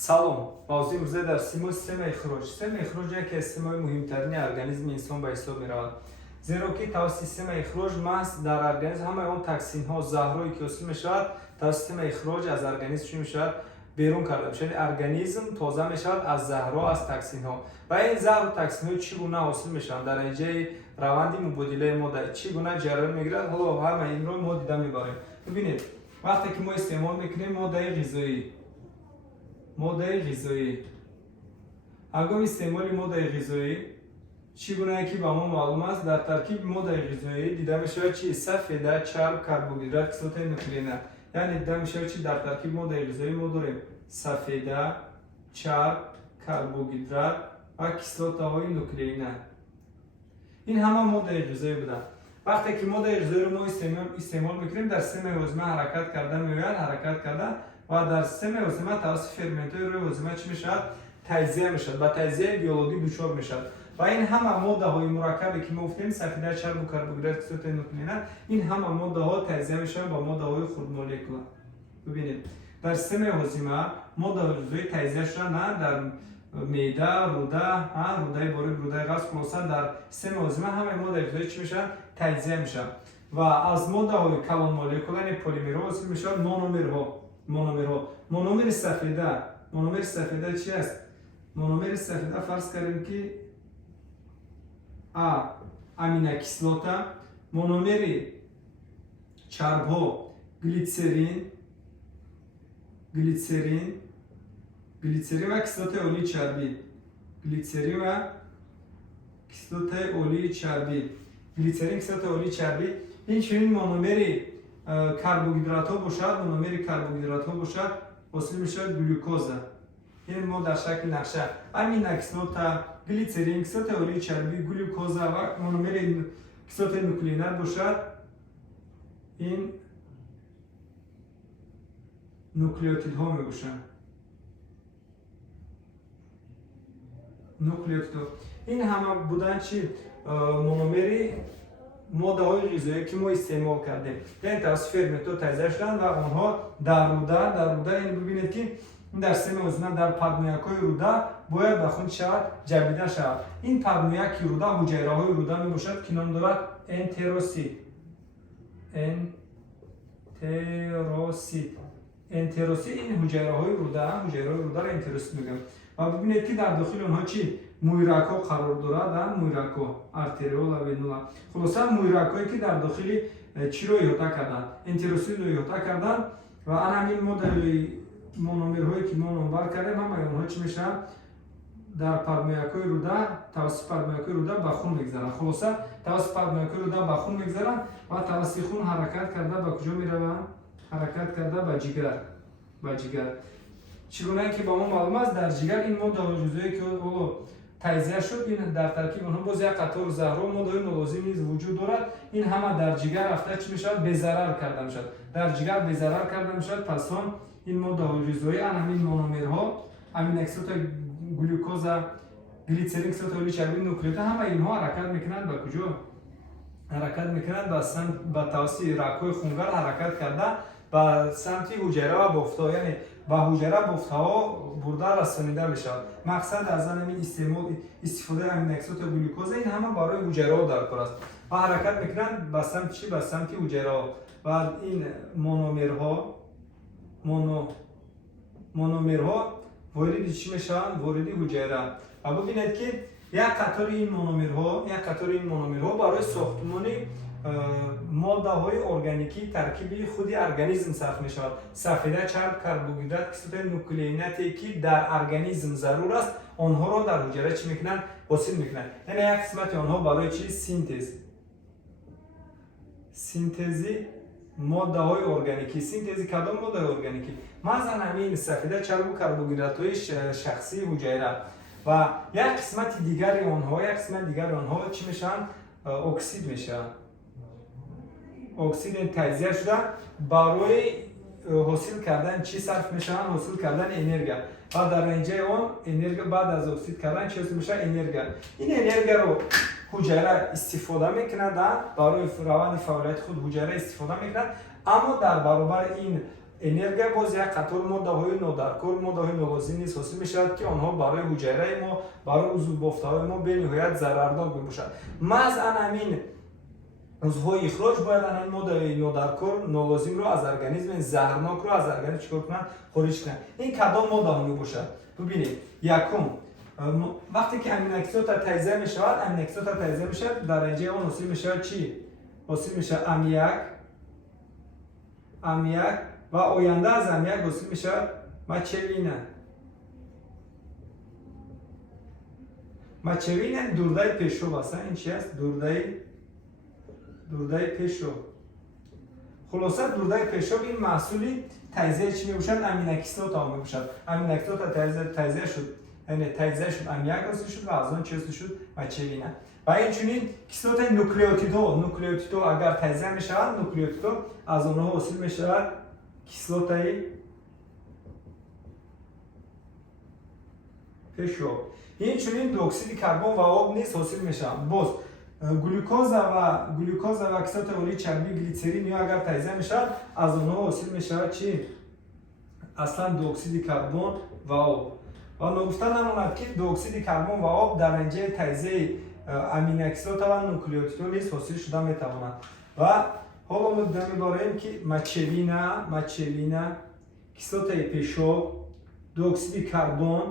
سلام، موضوع امروز در سیستم اخراج. سیستم اخراج یکی از سیستم‌های مهمترین ارگانیسم انسان به حساب می‌رود. زیرا که توسط سیستم اخراج محض در ارگانیسم همه آن تاکسین‌ها، زهرهایی که حاصل می‌شود توسط سیستم اخراج از ارگانیسم چی می‌شود؟ بیرون کرده میشه. یعنی ارگانیسم تازه می‌شود از زهرها، از تاکسین‌ها. و این زهر و تاکسین‌ها چگونه حاصل میشن؟ در اینجا روند مبادله ماده چگونه جریان می‌گیرد؟ حالا همه این رو ما دیده می‌بریم. ببینید، وقتی که ما استعمال می‌کنیم ماده غذایی اگر استعمال ماده غذایی چگونه که با ما معلوم است در ترکیب ماده غذایی دیده میشه چی سفیده، چرب، کربوهیدرات، کیسلات نوکلئینه. یعنی دیده میشه چی در ترکیب ماده غذایی ما داریم سفیده، چرب، کربوهیدرات و کیسلات های نوکلئینه. این همه ماده غذایی بودن. وقتی که ماده غذایی رو ما استعمال میکنیم در سیستم هاضمه حرکت کرده و در سیستم هاضمه توسط فرمنت‌های روی هاضمه چی میشود؟ تجزیه میشود. با تجزیه بیولوژی دچار میشود. و این همه ماده های مرکبی که ما گفتیم سفیده، چرب و کربوهیدرات، کیسلات نوکلئینه، این همه ماده ها تجزیه میشن با ماده های خرد مولکولار. ببینید در سیستم هاضمه ماده غذایی تجزیه شدن نه در معده، روده باری، روده غاز، خلاصه در سیستم هاضمه همه ماده غذایی چی میشن؟ تجزیه میشن. و از ماده های کلان مولکولار یعنی پلیمرها حاصل میشن مونومر سفیده چی است؟ مونومر سفیده فرض کردیم که امینوکیسلات، مونومر چرب ها گلیسرین و کیسلات اولی چربی. این چنین مونومر کربوهیدرات ها باشد حاصل میشه گلوکوز. این ما در شکل نقشه امینوکیسلات، گلیسرین، کیسلات اولی چربی، گلوکوز و مونومر کیسلات نوکلئینه باشد. این نوکلئوتید ها می باشند. این همه بودن چی؟ مونومری ماده های غذایی که ما استعمال کردیم. یعنی توسط فرمنت‌ها تجزیه شدن و آنها در روده یعنی ببینید که در سیستم هاضمه در پدمایک‌های روده باید به خون شود جویده شود. این پدمایک روده حجره های روده می باشد که نام دارد انتروسیت. این حجره های روده را انتروسیت میگن. و ببینید که در داخل آنها چی مویرک ها قرار دارد. مویرک ها ارتریول و وینولا. خلاصا مویرک هایی که در داخل چی رو احاطه کردن؟ انتروسیت رو احاطه کردن و همین مونومرهایی که ما نامبر کردیم همه اونها چی میشن؟ در پدمایک‌های روده توسط پدمایک‌های روده به خون میگذرن. خلاصه توسط پدمایک‌های روده به خون میگذرن و توسط خون حرکت کرده به کجا میروند؟ حرکت کرده به جگر. چگونه که با ما معلوم است در جگر این ماده غذایی که تجزیه شد این در ترکیب آنها باز یک قطار زهرها ماده نالازم نیز وجود دارد. این همه در جگر رفته چی میشود؟ بی‌ضرر کرده میشود. در جگر بی‌ضرر کرده میشود. پس این ماده غذایی همین مونومرها امینوکیسلات، گلوکوز، گلیسرین، کیسلات اولی چربی، نوکلئینات همه اینها حرکت میکنند به کجا؟ حرکت میکنند به توسط رگ‌های خونگر حرکت کرده به سمت حجره و بافتا، یعنی به حجره بافت‌ها برده رسانیده میشود. مقصد از همین استفاده امینوکیسلات و گلوکوز این همه برای حجره ها در کار است و حرکت میکنند به سمت چی؟ به سمت حجره ها. و این مونومرها وارد چی میشن؟ وارد حجره. و ببینید که یک قطار این مونومرها برای ساختمان ماده های ارگانیکی ترکیبی خودی ارگانیسم صرف می شود. سفیده، چرب، کربوهیدرات، کیسلات نوکلئیناتی که در ارگانیسم ضرور است آنها را در حجره چی میکنند؟ حاصل میکنند. یعنی یک قسمت آنها برای چی؟ سینتزی ماده های ارگانیکی. سینتزی کدام ماده ارگانیکی؟ مثلا همین سفیده، چرب و کربوهیدرات های شخصی حجره. و یک قسمت دیگر آنها چی میشن؟ اکسید میشن. اکسید تجزیه شده برای حاصل کردن چی صرف میشن؟ حاصل کردن انرژی. و در اینجا اون انرژی بعد از اکسید کردن چی میشه؟ انرژی. این انرژی رو حجره استفاده میکنه برای روند فعالیت خود حجره استفاده میکنه. اما در برابر این انرژی باز یک قطار ماده‌های نادرکار ماده‌های نالازم نیز حاصل می‌شود که آنها برای حجره ما برای عضو بافته‌های ما به نهایت ضررناک می‌باشد. محض همین عضوهای اخراج باید این ماده نادرکار نالازم رو از ارگانیسم زهرناک رو از ارگانیسم چیکار کنن خارج کنن. این کدام ماده ها میباشد؟ ببینید یکم وقتی که امینو اکسیدات تجزیه میشود امینو اکسیدات تجزیه میشود در اینجا اون حاصل میشه چی؟ حاصل میشه امیاک و آینده از امیاک حاصل میشه مچوینه دورده پیشرو هستن. این چی است؟ دورده پیشرو. خلاصه دورده پیشرو این محصولی تجزیه چی میباشد؟ امینو اکسیدات ها میباشد. امینو اکسیدات تجزیه شد، یعنی تجزیه شد امیاک حاصل شد و از آن چی حاصل شد؟ مچوینه. و اینچنین کیسلات نوکلئوتیدها اگر تجزیه میشوند نوکلئوتیدها از آنها حاصل میشود کیسلات پیشرو. اینچنین دی اکسید کربن و آب نیز حاصل میشوند. باز گلوکوز و کیسلات اولیه چربی گلیسرین یا اگر تجزیه میشود از آنها حاصل میشود چی؟ اصلا دی اکسید کربن و آب. و نگفتن نماند که دی اکسید کربن و آب در اینجا تجزیه امینو اکسیدات و نوکلئوتیدها نیز حاصل شده میتواند. و حالا ما ادامه داریم که مچوینه کیسلات پیشرو دی اکسید کربن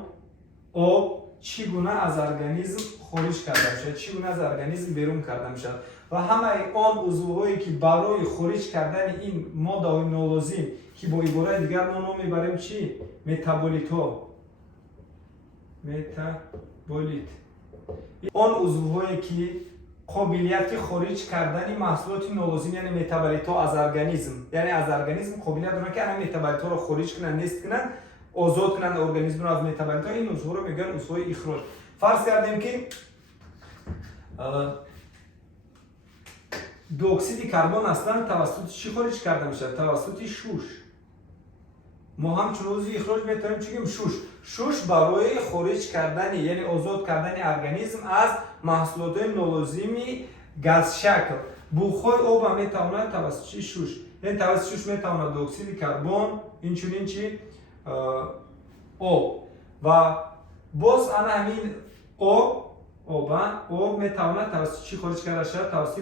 آب چگونه از ارگانیسم خارج کرده میشود، چگونه از ارگانیسم بیرون کرده میشود و همه آن عضوهایی که برای خارج کردن این ماده های نالازم که با عبارت دیگر ما نام میبریم چی؟ متابولیت. آن عضوهایی که قابلیت خارج کردن محصولات نالازم یعنی متابولیت ها از ارگانیسم، یعنی از ارگانیسم قابلیت دارن که همین متابولیت ها رو خارج کنن، نیست کنن، آزاد کنن ارگانیسم رو از متابولیت ها. این عضوها رو میگن عضوهای اخراج. فرض کردیم که دی اکسید کربن اصلا توسط چی خارج کرده میشه؟ توسط شوش. ما همچون عضو اخراج میتونیم چی بگیم؟ شوش برای خارج کردن یعنی آزاد کردن ارگانیسم از محصولات نالازمی گاز شکل. بخار آب میتواند توسط شوش، یعنی توسط شوش میتواند دی اکسید کربن اینچنین چی آب و باز همین آب میتواند توسط چی خارج کرده شود؟ توسط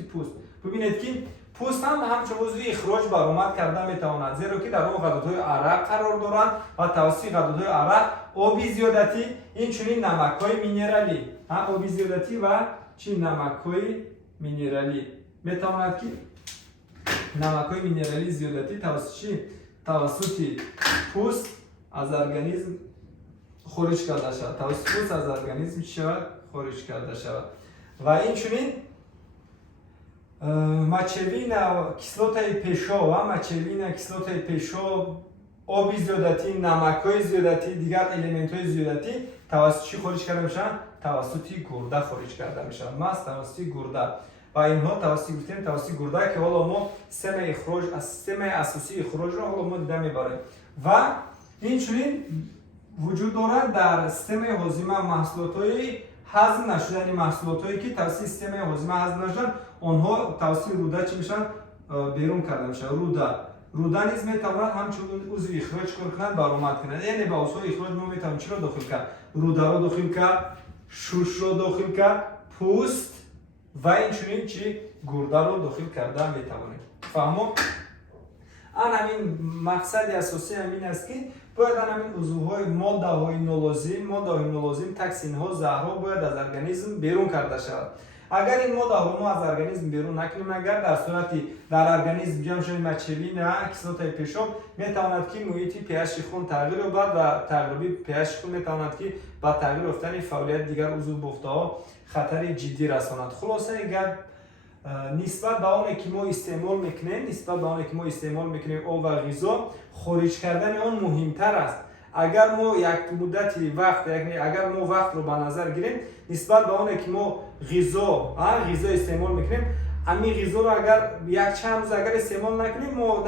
پوست. ببینید که پوست هم همچون عضو اخراج برآمد کرده میتواند، زیرا که در آن غدودهای عرق قرار دارند و توسط غدودهای عرق آبی زیادتی اینچنین نمک‌های مینرالی آبی زیادتی و چی نمک‌های مینرالی میتواند که نمک‌های مینرالی زیادتی توسط چی؟ توسط پوست از ارگانیسم خارج کرده شود. توسط پوست از ارگانیسم چی شود؟ خارج کرده شود. و اینچنین مچوینه کیسلات پیشرو و مچوینه کیسلات پیشرو آبی زیادتی، نمک‌های زیادتی، دیگر الیمنت‌های زیادتی توسط چی خارج کرده میشن؟ توسط گرده خارج کرده میشن. توسط گرده و اینها توسط گرده که حالا ما سیستم اساسی اخراج رو حالا ما دیده میبریم. و اینچنین وجود دارد در سیستم هاضمه محصولات‌های هضم نشدنی، محصولات‌هایی که توسط سیستم هاضمه هضم نشدن آنها توسط روده چی میشن؟ بیرون کرده میشن. روده نیز میتواند همچون عضو اخراج کنند برآمد کنند، یعنی با عضوهای اخراج ما میتوانیم چی رو داخل کرد؟ روده رو داخل کرد، شوش رو داخل کرد، پوست و اینچنین چی گرده رو داخل کرده میتوانیم. فهمو؟ همین مقصد اساسی همین است که باید همین عضوهای ماده های نالازم تاکسین ها زهرها باید از ارگانیسم بیرون کرده شود. اگر این ماده ها ما از ارگانیسم بیرون نکنیم، اگر در صورتی در ارگانیسم جمع شود مچوینه کیسلات پیشرو میتواند که محیط pH خون تغییر یابد و تقریبی pH خون میتواند که با تغییر یافتن فعالیت دیگر عضو بافته ها خطر جدی رساند. خلاصه اگر نسبت به آن که ما استعمال میکنیم آب و غذا خارج کردن آن مهمتر است. اگر ما یک مدتی وقت اگر ما وقت رو به نظر گیریم نسبت به آن که ما غذا استعمال میکنیم، همین غذا رو اگر یک چند روز اگر استعمال نکنیم ما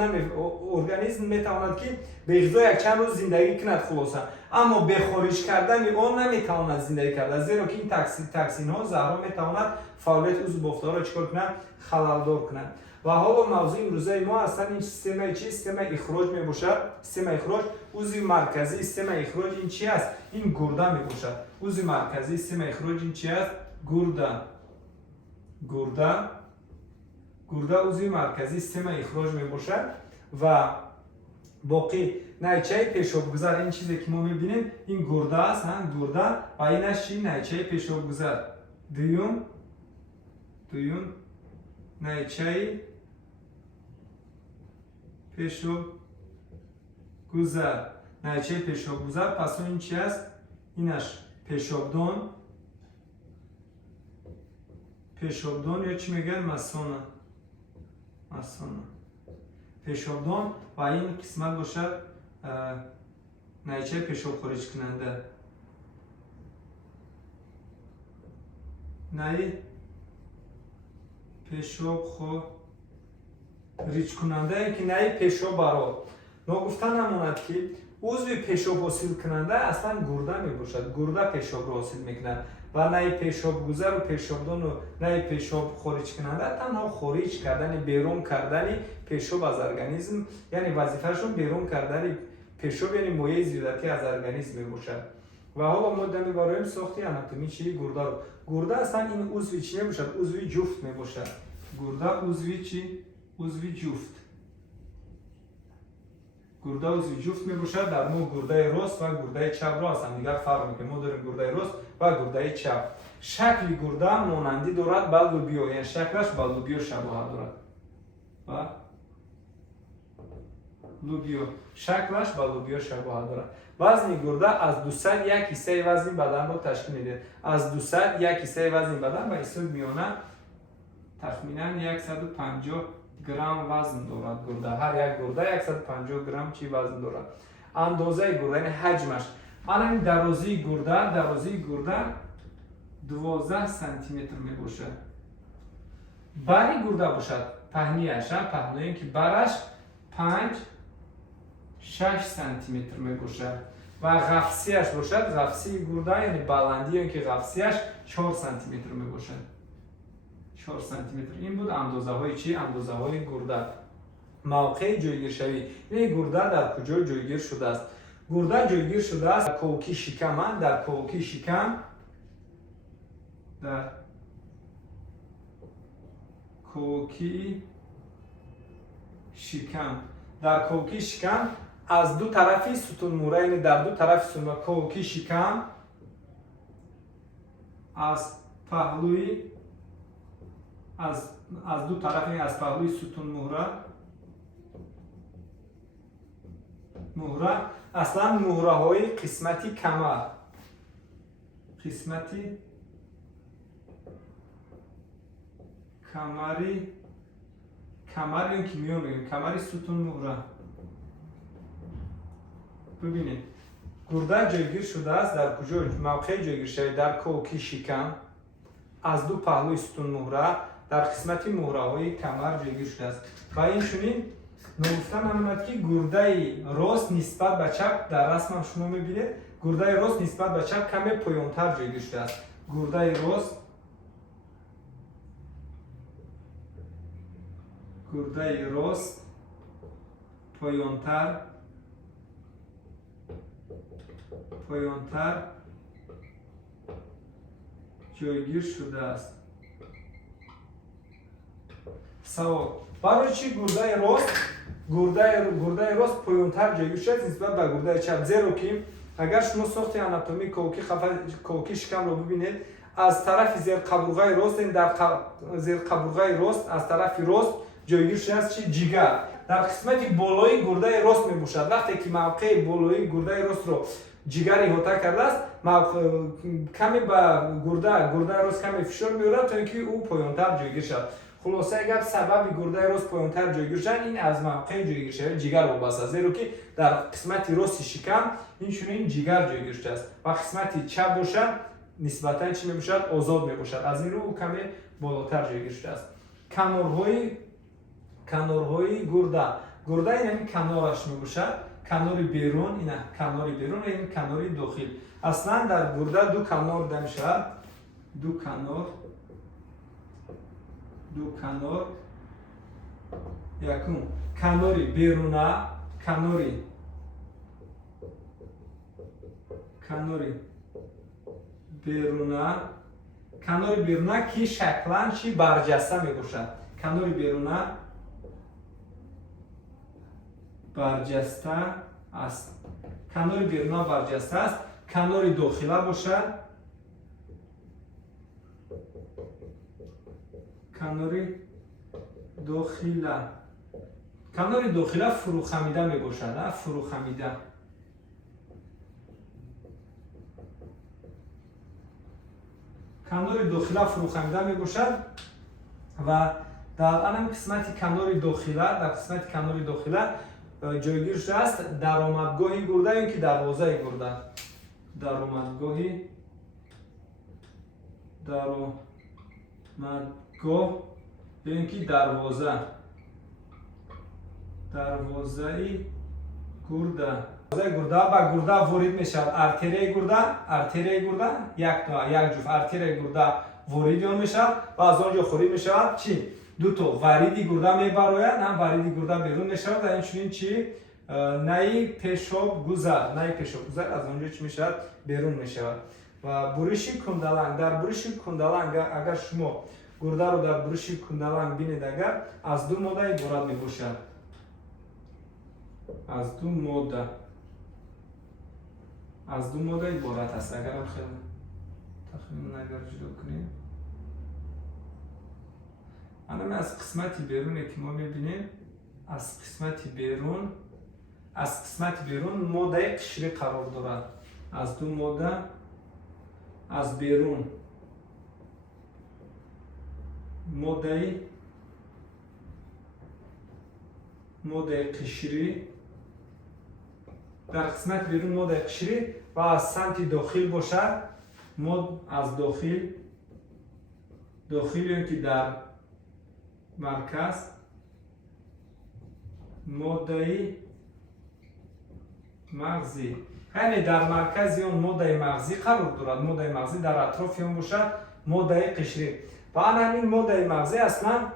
ارگانیسم میتواند که به غذا یک چند روز زندگی کند خلاصه، اما به خارج کردن آن نمیتواند زندگی کرد، زیرا که این تاکسین ها زهرها میتواند فعالیت عضو بافته‌ها را چیکار کنند؟ خلل‌دار کنند. و حالا موضوع امروزه ما اصلا این سیستم چی؟ سیستم اخراج می باشد. سیستم اخراج عضو مرکزی سیستم اخراج این چی است؟ این گرده می باشد. عضو مرکزی سیستم اخراج این چی است؟ گرده عضو مرکزی سیستم اخراج می باشد و باقی نیچه پیشابگذر این چیزی که ما میبینیم این گرده است، گرده و اینش چی؟ نیچه پیشابگذر. دوم نیچه پیشابگذر پس این چی است؟ اینش پیشابدان یا چی میگن؟ مثانه پیشابدان و این قسمت باشد نیچه پیشاب خارج کننده. پیشاب خارج کننده که نه پیشاب برا نگفتن نماند که عضو پیشاب حاصل کننده اصلا گرده می باشد. گرده پیشاب را حاصل میکند و نه پیشاب گذر و پیشابدان و نه پیشاب خارج کننده تنها خارج کردن بیرون کردن پیشاب از ارگانیسم، یعنی وظیفهشون بیرون کردن پیشاب، یعنی مایع زیادتی از ارگانیسم می باشد. و حالا ما دمی برایم ساختی آناتومی چی؟ گرده رو. گرده اصلا این عضو چی می باشد؟ عضو جفت می باشد. گرده عضو چی؟ عضو جفت. گرده عضو جفت می باشد. در ما گرده راست و گرده چپ را هستند. دیگر فرق میکنه. ما داریم گرده راست و گرده چپ. شکل گرده مانندی دارد با لوبیا، یعنی شکلش با لوبیا شباهت دارد. و لوبیا شکلش با لوبیا شباهت دارد. وزن گرده از 200 یک حصه وزن بدن را تشکیل میده. از 200 یک حصه وزن بدن و حساب میانه تخمینا 150 گرم وزن دارد گرده. هر یک گرده 150 گرم چی وزن دارد. اندازه گرده یعنی حجمش. الان درازی گرده 12 سانتی متر می باشد. بری گرده باشد پهنیش، پهنایی که برش 5-6 سانتی متر می باشد و قفسیش باشد. قفسی گرده یعنی بلندی که قفسیش 4 سانتی متر می باشد. 4 سانتی متر. این بود اندازه های چی؟ اندازه های گرده. موقع جایگیر شوی. این گرده در کجا جایگیر شده است؟ گرده جایگیر شده است در کوکی شکم. در کوکی شکم از دو طرفی ستون موره، یعنی در دو طرف ستون کوکی شکم از پهلوی از دو طرف، یعنی از پهلوی ستون مهره اصلا مهره های قسمتی کمر، کمری که میون بگیم کمری ستون مهره. ببینید گرده جایگیر شده است در کجا؟ موقع جایگیر شده در کوکی شکم از دو پهلوی ستون مهره در قسمت مهره های کمر جایگیر شده است. و این چنین نگفتن نماند که گرده راست نسبت به چپ در رسم هم شما میبینید گرده راست نسبت به چپ کمی پایانتر جایگیر شده است. گرده راست پایانتر جایگیر شده است. سوال برای چی گرده راست پایانتر جایگیر شده نسبت به گرده چپ؟ زیرا که اگر شما ساخت آناتومی کوکی شکم رو ببینید از طرف زیر قبرغه راست، در زیر قبرغه راست از طرف راست جایگیر شده است چی؟ جگر. در قسمت بالای گرده راست می باشد. وقتی که موقع بالای گرده راست رو جگر احاطه کرده است کمی به گرده راست کمی فشار میاره تا اینکه او پایانتر جایگیر شد. خلاصه اگر سبب گرده راست پایانتر جایگیر شد این از موقع جایگیر شد جگر وابسته است، زیرا که در قسمت راست شکم این جگر جایگیر شده است و قسمت چپ باشد نسبتا چی می باشد؟ آزاد می باشد. از این رو او کمی بالاتر جایگیر شده است. کنارهای گرده یعنی کنارش می باشد. کنار بیرون اینه کنار بیرون، یعنی کنار داخل. اصلا در گرده دو کنار دیده می شود. دو کنار якум канори беруна канори беруна ки шаклан чи барҷаста мебошад. Канори беруна барҷаста аст. Канори беруна барҷаста аст. Канори дохила бошад. канори дохила фурӯхамида мебошад. Фурӯхамида. канори дохила фурӯхамида мебошад ва дар анам қисмати канори дохила, дар қисмати канори дохила ҷойгир шудааст даромадгоҳи гурда ё ки дарвозаи гурда. Даромадгоҳ ё ки дарвозаи гурда. Ба гурда ворид мешавад артерияи гурда, як ҷуфт артерияи гурда ворид он мешавад ва аз он ҷо хурид мешавад чӣ? Дуто вариди гурда мебарояд, ҳам вариди гурда берун мешавад ва инчунин чӣ? Наи пешобгузар аз он ҷо чӣ мешавад? Берун мешавад. Ва буриши кундаланг, дар буриши кундаланг агар шумо гурдаро дар буриши кундаланг бинед, агар аз ду модда иборат мебошад. Аз ду модда иборат аст. Агарам хеле тахминан агар ҷудо кунем, анаме аз қисмати беруне ки мо мебинем, аз қисмати берун моддаи қишрӣ қарор дорад. Аз ду модда аз берун моддаи қишрӣ, дар қисмати берун моддаи қишрӣ ва аз самти дохил бошад, аз дохил ё ки дар марказ моддаи мағзӣ. Яъне дар маркази он моддаи мағзӣ қарор дорад. Моддаи мағзӣ дар атрофи он бошад моддаи қишрӣ. Ва ана ҳамин моддаи мағзӣ аслан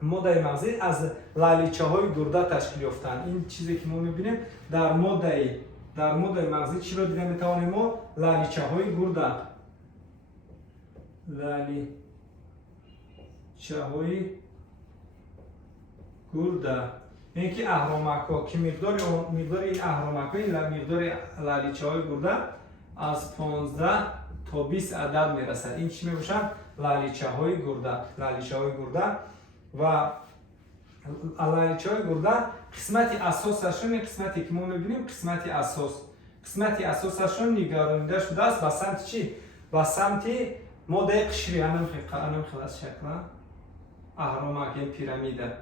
моддаи мағзӣ аз лаличаҳои гурда ташкил ёфтаанд. Ин чизе ки мо мебинем дар моддаи мағзӣ чиро дида метавонем мо? Лаличаҳои гурда. Лаличаҳои гурда. ин ки аҳромакҳо ки миқдори ин аҳромакҳо, ин миқдори лаличаҳои гурда аз 15 то 20 адад мерасад. Ин чӣ мебошад? Лаличаҳои гурда. Ва лаличаҳои гурда қисмати асосашон, қисмате ки мо мебинем, қисмати асосашон нигаронида шудааст ба самти чӣ? Ба самти моддаи қишрӣ. Анам хелас шакла аҳромак ин пирамида.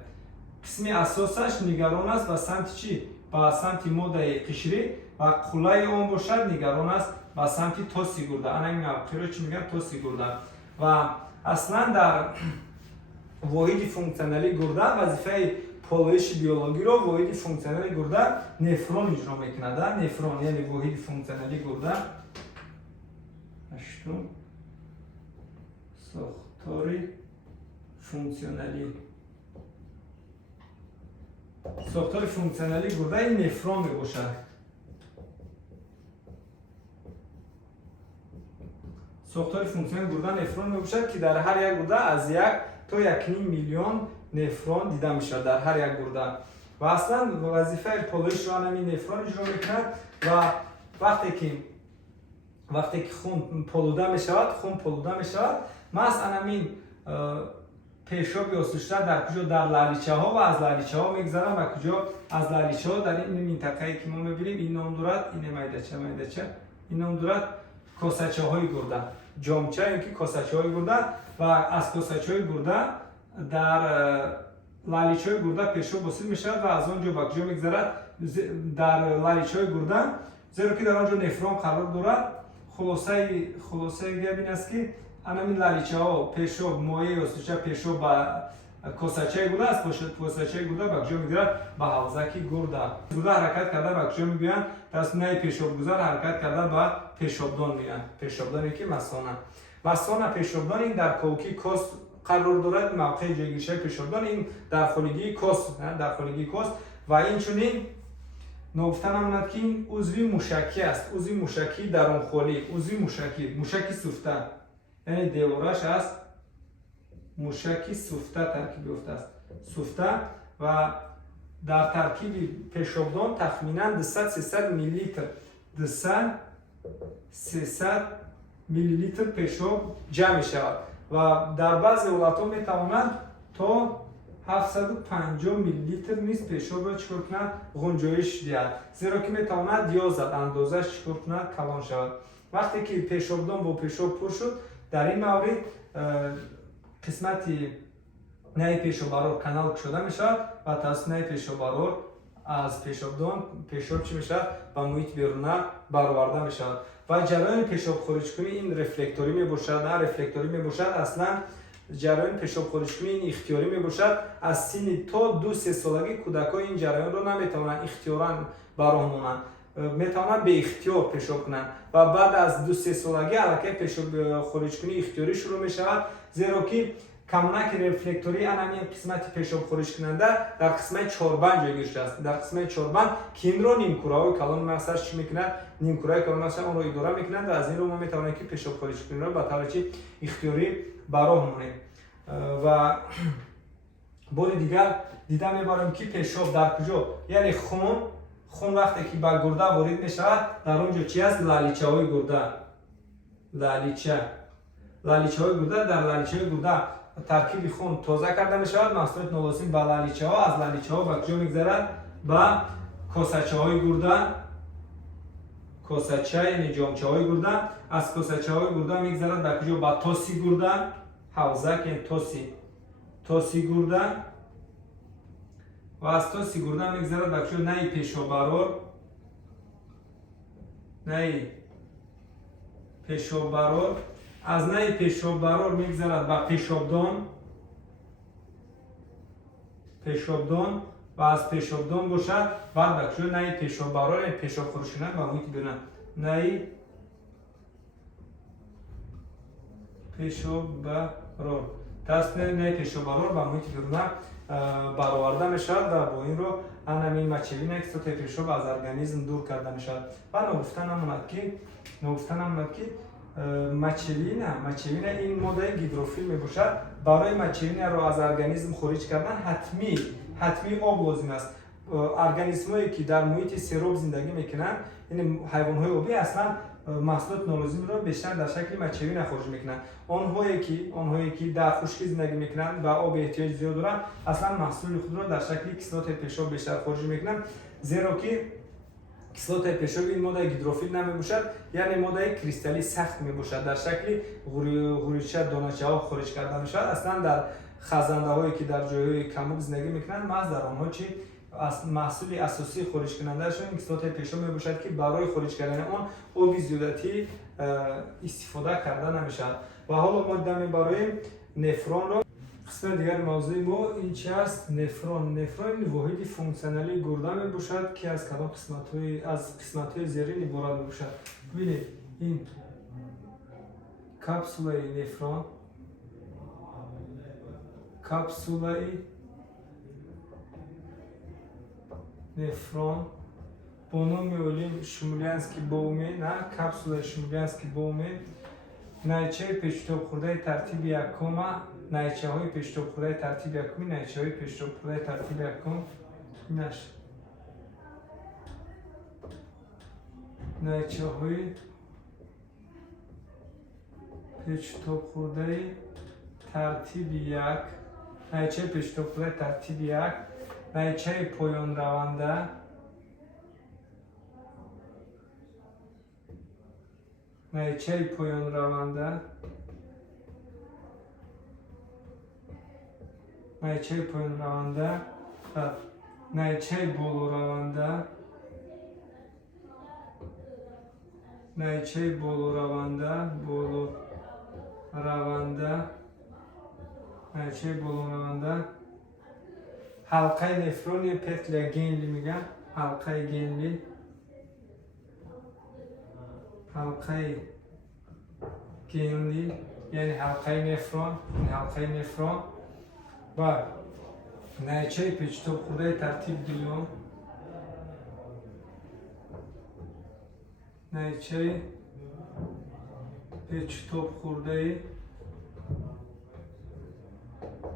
қисми асосаш нигарон аст ба самти чӣ? Ба самти моддаи қишрӣ ва қуллаи он бошад нигарон аст ба самти тоси гурда. Ана ин мавқеро чӣ мегӯянд? Тоси гурда. Ва аслан дар воҳиди функсионали гурда вазифаи полоиши биологиро воҳиди функсионали гурда нефрон иҷро мекунад. Нефрон яъне воҳиди функсионали гурда. Ҳаштум сохтори функсионали гурда ин нефрон мебошад. сохтори функсионали гурда нефрон мебошад ки дар ҳар як гурда аз 1 то 1.5 миллион нефрон дида мешавад дар ҳар як гурда. Ва аслан вазифаи полоишро ҳамин нефрон иҷро мекунад ва вақте ки хун полуда мешавад, маҳз анамин пешоби осушта дар куҷо? Дар лаличаҳо ва аз лаличаҳо мегзаранд ба куҷо? Аз лаличаҳо. Дар ин минтақае ки мо мебинем, ин ном дорад, ин майдача, ин ном дорад косачаҳои гурда. ҷомча ё ки косачаҳои гурда. Ва аз косачаҳои гурда дар лаличаҳои гурда пешоб ҳосил мешавад ва аз он ҷо ба куҷо мегзарад? Дар лаличаҳои гурда, зеро ки дар он ҷо нефрон қарор дорад. хулосаи гап ин аст ки анамин лаличаҳо пешоб моеъи осуча пешоб ба косачаи гурда, аз косачаи гурда ба куҷо мегзарад? Ба ҳавзаки гурда. Гурда ҳаракат карда ба куҷо мегӯянд? Наи пешобгузар ҳаракат карда ба пешобдон меоянд. Пешобдоне ки масона пешобдон ин дар коки قرار دارد موقع جایگیری پیشابدان این درخولگی کاست درخولگی کاست و این چنین نگفتن امانت که این عضوی موشکی است عضوی موشکی درونخولی عضوی موشکی سوفته یعنی دیوارش از موشکی سوفته ترکیب یافته است سوفته و در ترکیب پیشابدان تخمینا 200-300 میلیلیتر 200-300 میلیلیتر پیشاب جمع می شود و در بعضی ولایت‌ها می تواند تا 750 میلیلیتر نیز پیشاب را چکار کند غنجایش دهد زیرا که می تواند یا زد اندازش چکار کند کلان شود وقتی که پیشابدان با پیشاب پر شد در این مورد قسمتی نه پیشاب برار کانال شده می شود و توسط نه پیشاب برار از پیشابدان پیشاب چی می شود و محیط بیرونه برآورده می شود و جریان پیشاب خارج کنی این رفلکتوری می باشد نه رفلکتوری می باشد اصلا جریان پیشاب خارج کنی این اختیاری می باشد از سن تا 2-3 سالگی کودکان این جریان را نمی توانند اختیارا برآورند می توانند به اختیار پیشاب کنند و بعد از 2-3 سالگی الکی پیشاب خارج کنی اختیاری شروع می شود زیرا که کمونک رفلکتوری انمی قسمت پیشاب خارج کننده در قسمت چهاربند جایگیر شده است در قسمت چهاربند که این را نیمکره کلان مغزش چی میکند نیمکره کلان مغزش اون را اداره میکنند و از این رو ما میتوانیم که پیشاب خارج کننده را به طور اختیاری براه مونیم و بار دیگر دیده میبریم که پیشاب در کجا یعنی خون وقتی که به گرده وارد میشود در اونجا چی است لالیچه های گرده لالیچه های گرده در لالیچه های گرده ترکیب خون تازه کرده می شود محصولات نالازم به لالیچه ها از لالیچه ها به کجا میگذرد به کاسچه های گرده کاسچه یعنی جامچه های گرده از کاسچه های گرده میگذرد به کجا به تاسی گرده حوزه که تاسی گرده و از تاسی گرده میگذرد به کجا نه پیشاب برار نه پیشاب برار از نه پیشاب برار میگذرد به پیشابدان و از پیشابدان باشد بعد به کجا نه پیشاب برار پیشاب خارج کننده و محیط بیرون نه پیشاب برار دست نه پیشاب برار و محیط بیرون برآورده می شود و با این رو انمی مچوین اکسترات پیشاب از ارگانیسم دور کرده می شود و نگفتن اماند که مچوین این ماده گیدروفیل می باشد برای مچوین را از ارگانیسم خارج کردن حتمی آب لازم است ارگانیسم هایی که در محیط سیراب زندگی میکنند یعنی حیوان های آبی اصلا محصولات نالازم را بیشتر در شکل مچوین خارج میکنند آنهایی که در خشکی زندگی میکنند و آب احتیاج زیاد دارند اصلا محصول خود را در شکل کسلات پیشاب بیشتر خارج میکنند زیرا که کسلات پیشاب این ماده گیدروفیل نمی باشد یعنی ماده کریستالی سخت می باشد در شکل غوریچه دانه‌چه ها خارج کرده می شود اصلا در خزنده هایی که در جای کموک زندگی میکنند محض در آنها چی محصول اساسی خارج کننده شون کسلات پیشاب می باشد که برای خارج کردن آن آب زیادتی استفاده کرده نمی شود و حالا ما دیدیم برای نفرون را قسمت دیگر موضوع ما این چی است نفرون واحد فونکسیونالی گرده می باشد که از کدام قسمت های زیرین عبارت می باشد ببینید این کپسولای نفرون با نام می‌بریم شمولینسکی بومی نه کپسول شمولینسکی بومی نایچه پیشتاب خورده ترتیب یکم نایچه های پیشتاب خورده ترتیب یکم نایچه های پیشتاب خورده ترتیب یکم نایچه های پیشتاب خورده ترتیب یک نایچه پیشتاب خورده ترتیب یک نایچه پایان رونده نایچه پایان رونده نایچه پایان رونده و نایچه بالا رونده نایچه بالا رونده نایچه بالا رونده حلقه نفرون یا پتل گینلی میگن حلقه گینلی یعنی حلقه نفرون، این حلقه نفرون و نایچه پیچ توپ خورده ترتیب دوم، نایچه پیچ توپ خورده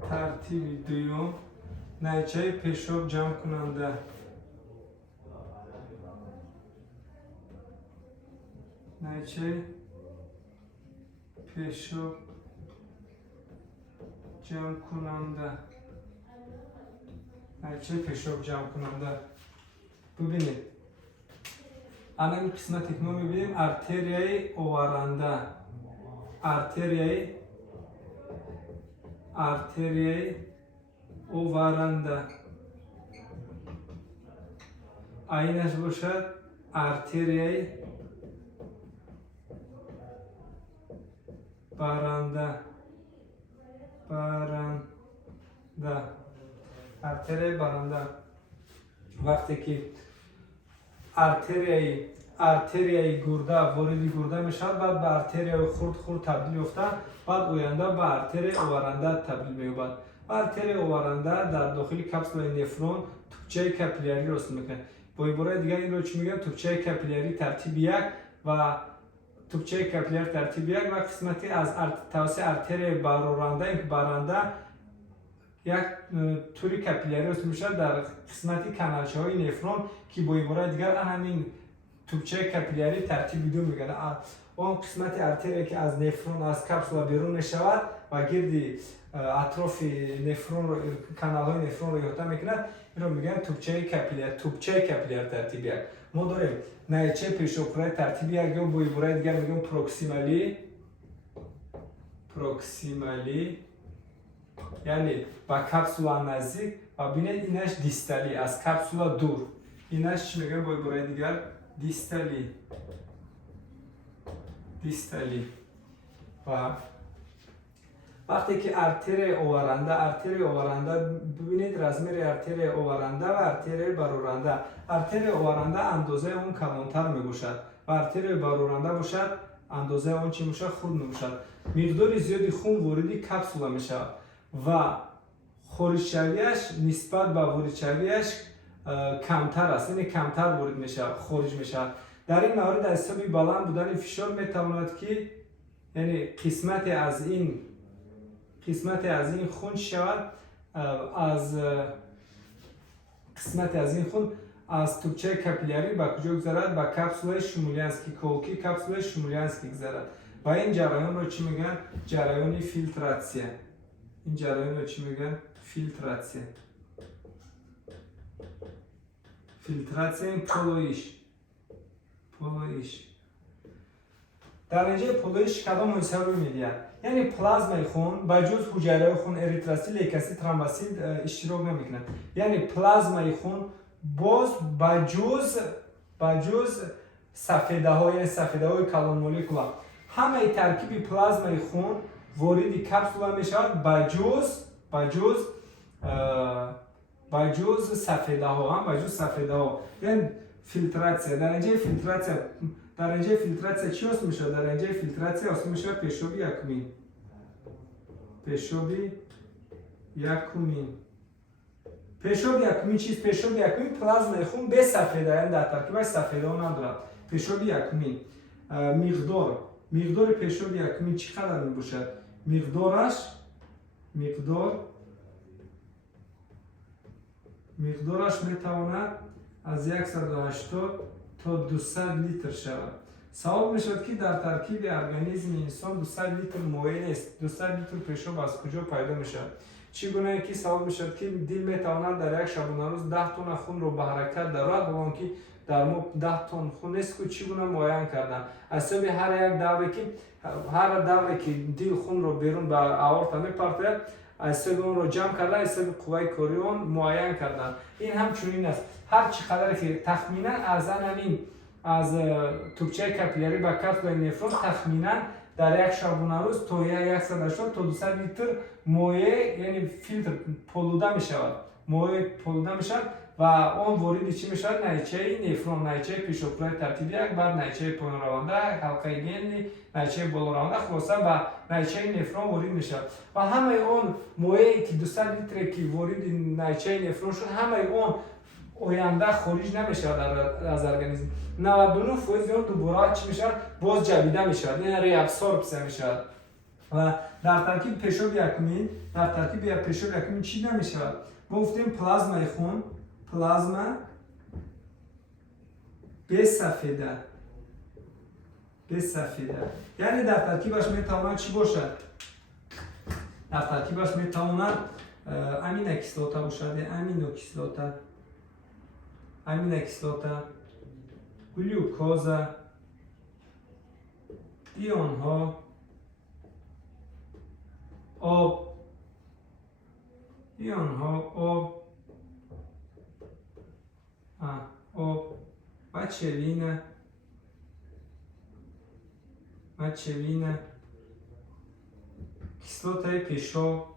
ترتیب دوم، نایچه پیشاب جمع کننده، نایچه پیشاب جمع کننده، نایچه پیشاب جمع کننده. ببینید الان این قسمتی که ما میبینیم ارتریای آورنده، ارتریای آورنده، اینش باشد ارتریای برنده، ارتریای برنده. وقتی که ارتریای گرده وارد گرده میشد، بعد به ارتریای خرد تبدیل یافته، بعد آینده به ارتریای آورنده تبدیل می‌یابد. ارتریای آورنده در داخل کپسول نفرون توپچه کاپیلاری را میکنه. با عبارت دیگر این رو چی میگن؟ توپچه کاپیلاری ترتیب 1 و توپچه کاپیلاری ترتیب 1 و قسمتی از توسط ارتریای برآورنده، این برنده یک توری کاپیلاری است میشه در قسمتی کانالچه های نفرون که با عبارت دیگر همین توپچه کاپیلاری ترتیب 2 میگن. اون قسمت ارتری که از نفرون از کپسول بیرون میشود و گرد اطراف نفرون کانال های نفرون رو احاطه میکنه، این رو میگن توپچه کاپیلاری ترتیب 1. ما داریم نایچه پیشاب خورده ترتیب 1 یا با عبارت دیگر میگیم پروکسیمالی یعنی با کپسولا نزدیک و بینید اینش دیستالی از کپسولا دور. اینش چی میگن با عبارت دیگر؟ دیستالی. و وقتی که ارتری آورنده ببینید رزمیر ارتری آورنده و ارتری برآورنده. ارتری آورنده اندازه اون کلانتر میباشد و ارتری برآورنده باشد اندازه اون چی میشه؟ خرد میباشد. مقدار زیادی خون وارد کپسولا میشه و خارج شویش نسبت به وارد شویش کمتر است، یعنی کمتر وارد میشه، خارج میشه. در این مورد از حساب بلند بودن فشار میتواند که یعنی قسمت از این خون شود از خون از توپچه کاپیلاری به کجا گذرد؟ به کپسول شمولانسکی کوکی کپسول شمولانسکی گذرد و این جریان رو چی میگن؟ جریان فیلتراسیه. این جریان رو چی میگن؟ فیلتراسیه این پولویش. در اینجا پولویش کدام حیثیت رو میدید؟ یعنی پلازمای خون بجز حجره خون اریتروسیت، لیوکوسیت، ترومبوسیت اشتراک نمیکنه. یعنی پلازمای خون باز بجز سفیده های کلون مولکولا همه ترکیب پلازمای خون وارد کپسولا میشود بجز سفیده ها. یعنی فیلتراسیه. در اینجا فیلتراسیه چی هست میشه؟ در اینجا فیلتراسیه هست میشه پیشاب یکمین چیز؟ پیشاب یکمین پلازمای خون به سفیده، یعنی در ترکیبش سفیده ها ندارد. پیشاب یکمین مقدار پیشاب یکمین چقدر میباشد؟ مقدارش میتواند از 180 تا 200 لیتر شود. سوال میشود که در ترکیب ارگانیسم انسان 200 لیتر مایع است. 200 لیتر پیشاب از کجا پیدا میشود؟ چگونه که سوال میشود که دل میتواند در یک شبانه روز 10 تن خون رو به حرکت درآورد، با آنکه در ما 10 تن خون نیست که چگونه معاین کردن؟ از سبب هر دوره که دل خون رو بیرون به آورتا میپرتد، از سبب اون رو جمع کردن، از سبب قوه کاری اون معاین کردن. این هم چنین است. هر چقدر که تخمینا از توپچه کاپیلاری به کپسول نفرون تخمینا در یک شبانه روز تا 180 تا 200 لیتر مایع یعنی فیلتر پولوده می شود. و اون ورودی چی میشد؟ نیچه نفرون، نیچه پیشوپرای ترتیبی یک بر نیچه پایین رونده، حلقه گندی، نیچه بالا رونده، خلاصه با نیچه نفرون ورود میشد و همه اون مویی که 200 لیتر که ورود نیچه نفرون شد، همه اون آینده خارج نمیشد از ارگانیسم. 99% اون دوباره چی میشد؟ باز جویده میشد، یعنی ریابسوربس میشد. و در ترکیب پیشاب یکمین، در ترکیب پیشاب یکمین چی نمیشود؟ ما گفتیم پلازمای خون، پلازما بسفیده، بسفیده، یعنی در ترکیبش میتواند چی باشد؟ در ترکیبش میتواند امینو کیسلوتا باشد، امینو کیسلوتا، گلوکوزا، ایون ها، آب، ایون ها، آب و چوینه، کیسلوتای پیشاب،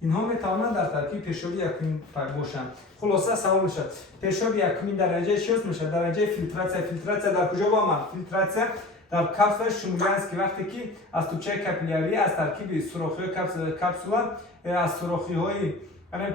اینها میتوانند در ترکیب پیشاب یکمین باشند. خلاصه سوال میشه پیشاب یکمین درجه چیست میشه؟ درجه فیلتراسیون. فیلتراسیون در کجا با ما؟ فیلتراسیون در کپسول شمولی است که وقتی که از توچه کپیلاری از ترکیب سوراخی کپسولا از سوراخی های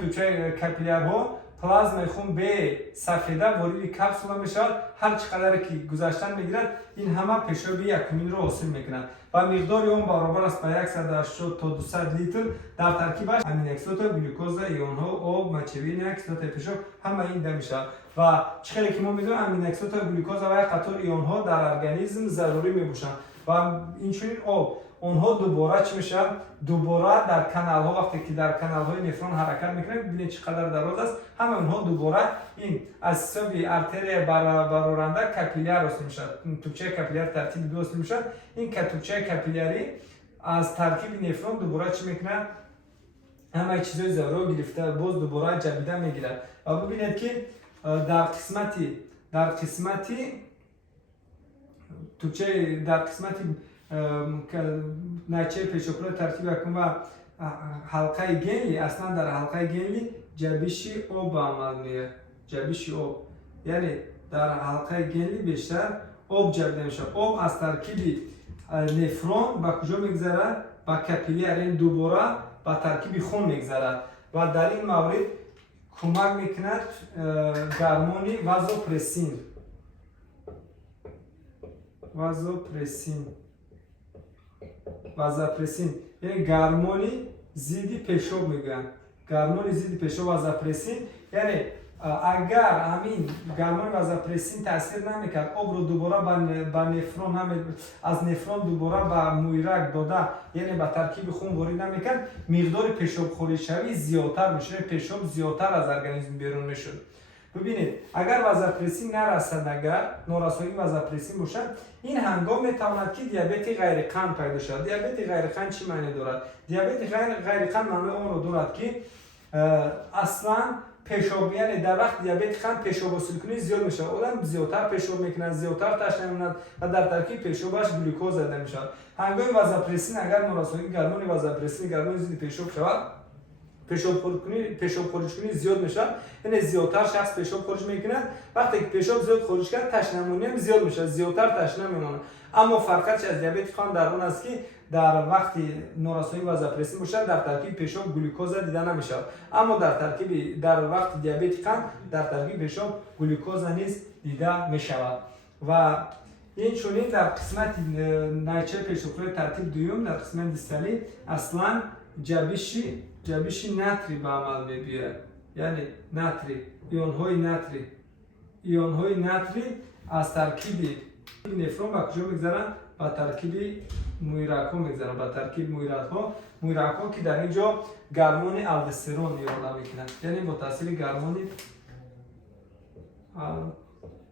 توچه کپیلارها پلازمای خون به سفیده وارد کپسولا میشود. هر چقدر که گذشتن میگیرد این همه پیشاب یکمین رو حاصل میکنند و مقدار اون برابر است به 180 تا 200 لیتر. در ترکیبش امینو کیسلوتا، گلوکوز، ایون ها، آب، مچوین، کیسلوتا پیشاب همه این ده میشود و چقدر که ما میدونیم امینو کیسلوتا، گلوکوز و یک قطار ایون ها در ارگانیسم ضروری میباشند و اینچنین آب اونها دوباره چی میشن؟ دوباره در کانال ها وقتی که در کانال های نفرون حرکت میکنه ببینید چقدر دراز است، همه اونها دوباره این از سوی ارتری برآورنده کپیلار وصل میشد، توچه کپیلار ترتیب دو وصل میشد. این توچه کپیلاری از ترکیب نفرون دوباره چی میکنه؟ همه چیزای ضروری گرفته باز دوباره جویده میگیرد و ببینید که در قسمتی توچه در قسمتی نیچه پیشوپرای ترتیب یکم و حلقه گلی، اصلا در حلقه گلی جبیشی آب عمل میه، جبیشی آب، یعنی در حلقه گلی بیشتر آب جبیده میشه. آب از ترکیب نفرون به کجا میگذره؟ به کپیلار، این دوباره به ترکیب خون میگذره و در این مورد کمک میکند گرمونی وازوپرسین، یعنی گرمونی ضد پیشاب میگن، گرمونی ضد پیشاب وازوپرسین. یعنی اگر همین گرمونی وازوپرسین تاثیر نمیکرد آب رو دوباره به نفرون از نفرون دوباره به مویرک داده، یعنی به ترکیب خون وارد نمیکرد، مقدار پیشاب خارج شوی زیادتر میشه، پیشاب زیادتر از ارگانیسم بیرون میشد. ببینید اگر وازوپرسین نرسد، اگر نارسایی وازوپرسین باشد، این هنگام میتواند که دیابت غیر قند پیدا شود. دیابت غیر قند چی معنی دارد؟ دیابت غیر قند معنی اون رو دارد که اصلا پیشاب، یعنی در وقت دیابت قند پیشاب وصول کنی زیاد میشه، آدم زیادتر پیشاب میکنه، زیادتر تشنه میموند و در ترکیب پیشابش گلوکوز زده میشود. هنگام وازوپرسین اگر نارسایی گرمون وازوپرسین گرمون ضد پیشاب شود، پیشاب خارج کنی زیاد میشه، یعنی زیادتر شخص پیشاب خارج میکنه. وقتی که پیشاب زیاد خارج کرد تشنمونی هم زیاد میشه، زیادتر تشنه میمونه. اما فرقش از دیابت قند در اون است که در وقتی نارسایی وازوپرسین باشه در ترکیب پیشاب گلوکوز دیده نمیشه، اما در وقت دیابت قند در ترکیب پیشاب گلوکوز نیز دیده میشود. و این چونین در قسمت نیچه پیشوپرای ترتیب دوم در قسمت دیستالی اصلا جبیشی نتری به عمل میبیره، یعنی نتری، ایون های نتری از ترکیب نفرون به کجا میگذارن؟ به ترکیب مویرک ها میگذارن، به ترکیب مویرک ها که در اینجا گرمون الدوسترون ایراد میکنن، یعنی با تاثیر گرمون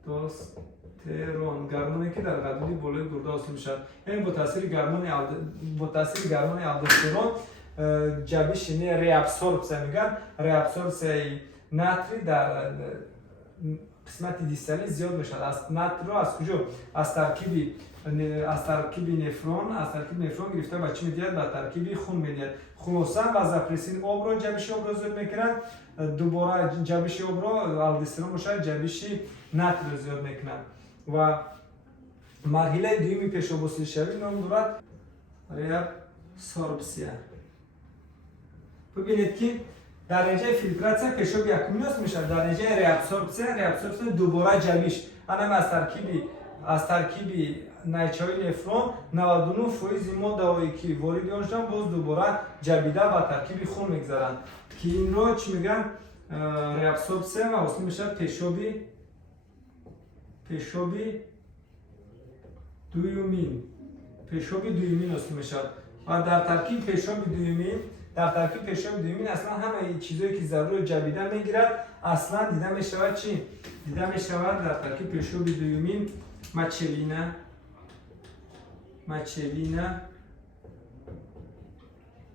الدوسترون، گرمونی که در غدودی بالای گرده حاصل میشد، یعنی با تاثیر گرمون الدوسترون جبیش ریابسوربس میگن، ریابسوربس نتری قسمت دیستالی زیاد میشه. از ناتر رو از کجا؟ از ترکیب نفرون گرفته به چی میدید؟ به ترکیب خون میدید. خلاصا وازاپرسین آب رو جبش آب رو زیاد میکنه، دوباره جبش آب رو آلدوسترون باشه جبش ناتر رو زیاد میکنه. و مرحله دومی پیشاب وصل شوی نام دارد ریابسوربسیا. ببینید که درجه فیلتراسیون پیشاب یکمینوس میشه. درجه ریابسوربسیا دوباره جبش انم از ترکیب نیچهای نفرون 99% ماده که وارد آن شدن باز دوباره جبیده با ترکیب خون میگذارن که این رو چی میگن؟ ریابسوربسیا و وصل میشه پیشابی دویومین وصل میشه. و در ترکیب پیشاب دویومین اصلا همه چیزایی که ضرور جبیده میگیرد اصلا دیده میشود چی؟ دیده میشود در ترکیب پیشاب دویومین مچلینا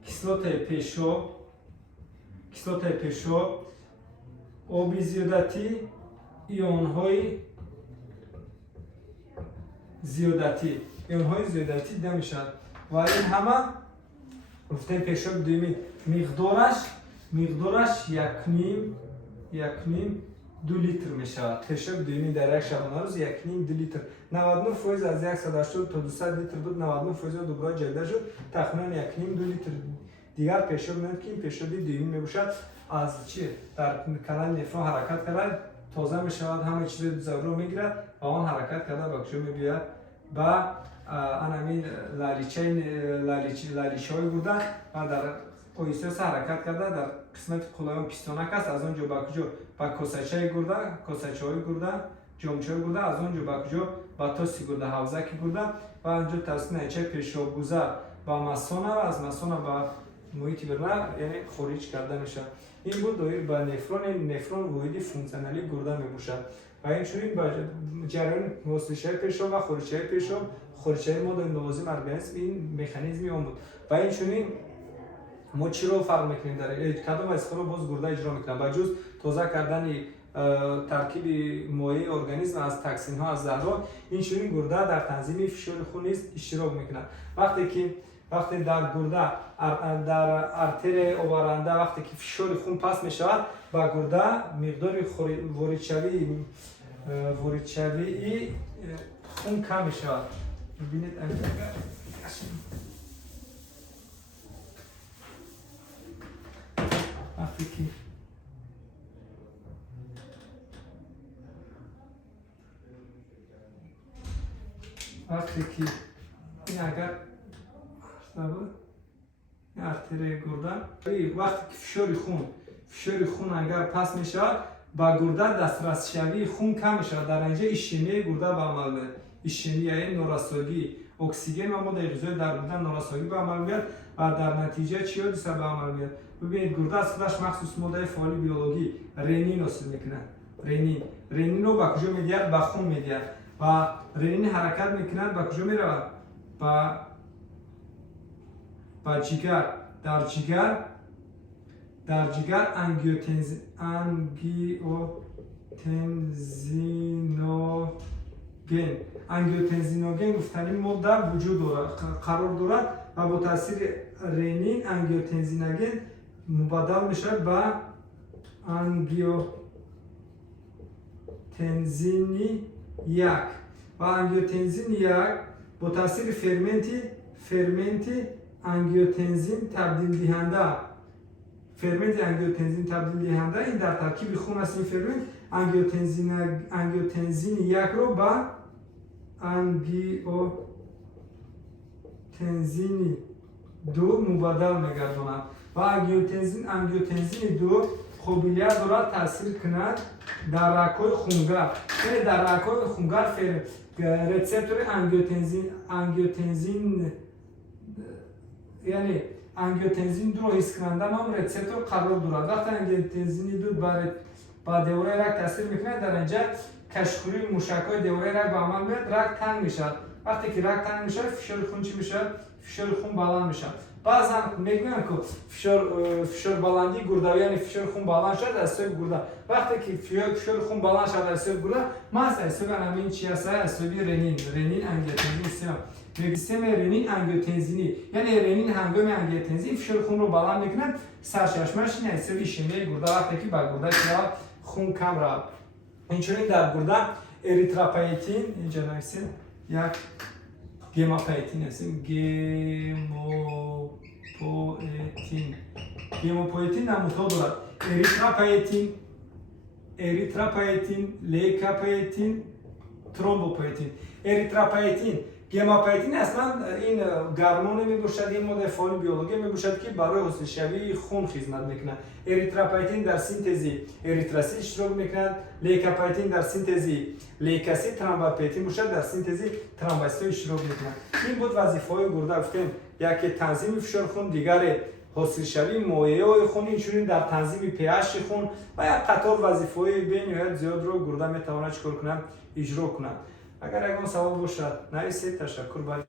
کسلات پیشاب آبی زیادتی ایونهای زیادتی دیده میشد. و این همه گفتیم پیشاب دویومین مقدارش یک دو لیتر می شود. پیشاب دویومین در یک شبانه روز 1.5 دو لیتر. 99% از 180 تا 200 لیتر بود. 99% دوباره جبیده شد. تقریبا 1.5 دو لیتر دیگر پیشاب میاد که این پیشاب دویومین می باشد. از چی؟ در کانال نفرون حرکت کرد تازه می شود، همه چیز ضرور می گیرد و آن حرکت کرده به کجا می بیاد؟ با همین لالیچه های بوده و در اویسیوس حرکت کرده در قسمت قلایون پیستانک است. از اونجا به کجا؟ به کاسچه های گرده جامچه های گرده، از اونجا به کجا؟ به تاسی گرده، حوزه کی گرده و اونجا توسط نیچه پیشاب گذر به مثانه و از مثانه به محیط بیرون یعنی خارج کرده میشه. این بود دایر به نفرون واحد فونکسیونالی گرده میباشد و اینچنین با جریان وصل‌شوی پیشاب و خارج‌شوی پیشاب خارج‌شوی ماده لازم ارگانیسم این مکانیزمی آن بود. و اینچنین ما چی رو فرق میکنیم در کدام وظیفه رو باز گرده اجرا میکنه بجز تازه کردن ترکیب مایع ارگانیسم از تاکسین ها از زهرها. اینچنین گرده در تنظیم فشار خون نیز اشتراک میکنه. وقتی در گرده در ارتر آورنده وقتی که فشار خون پس میشود با گرده مقدار واردشوی خون کم میشود. ببینید وقتی که این اگر ارتر گرده وقتی که فشار خون اگر پس می شود با گرده دسترس شوی خون کم می شود. در اینجا ایشمی گرده به عمل میاد. ایشمی یعنی نورساگی اکسیژن و ماده غذایی در گرده نورساگی به عمل میاد و در نتیجه چی به عمل میاد؟ ببینید گرده از خودش مخصوص ماده فعال بیولوژی رنین حاصل میکنه. رنین رو به کجا میدهد؟ به خون میدهد و رنین حرکت میکنه به کجا میرود؟ به جگر. در جگر انگیوتنزینوگن گفتنی ماده وجود دارد قرار دارد و با تاثیر رنین انگیوتنزینوگن مبادل میشه به انگیوتنزین 1 و انگیوتنزین 1 با تاثیر فرمنت انگیوتنزین تبدیل دهنده این در ترکیب خون است. این فرمنت انگیوتنزین 1 رو به انگیوتنزین 2 مبادل میگرداند و انگیوتنزین 2 قابلیت دارد تاثیر کند در رگ‌های خونگر. یعنی در رگ‌های خونگر رسپتور انگیوتنزین 2 رو حس کننده هم رسپتور قرار دارد. وقتی انگیوتنزین 2 با دوره رگ تاثیر میکنه در اینجا کشخوری موشک‌های دوره رگ به عمل میاد، رگ تنگ میشه. وقتی که رگ تنگ میشه فشار خون چی میشه؟ فشار خون بالا میشه بعضا میگن که فشار بلندی گرده یعنی فشار خون بلند شد از سوی گرده وقتی که فشار خون بلند شد از سوی گرده ما از سوی همین چی هست از سوی رنین انگیوتنزین سیستم سیستم رنین انگیوتنزینی یعنی رنین هنگام انگیوتنزین فشار خون رو بلند میکنه سرچشمه‌اش این از سوی شیمی گرده وقتی که به گرده خون کم رود اینچنین در گرده اریتروپویتین اینجا نویسید یک گیموپویتین است گیموپویتین نمودها دارد اریتروپویتین لیکوپویتین ترومبوپویتین اریتروپویتین گیموپویتین اصلا این گرمون میباشد این ماده فعال بیولوژی میباشد که برای حاصل شوی خون خدمت میکنه اریتروپویتین در سینتزی اریتروسیت اشتراک میکند لیکوپویتین در سینتزی لیکوسیت ترومبوپویتین باشد در سینتزی ترومبوسیت اشتراک میکنه این بود وظیفه های گرده گفتیم یکی تنظیم فشار خون دیگر حاصل شوی مایع های خون اینچنین در تنظیم pH خون و یک قطار وظیفه های بنهایت زیاد رو گرده میتواند چیکار کنه اجرا کنه اگر اگه سوال باشد نویسید تشکر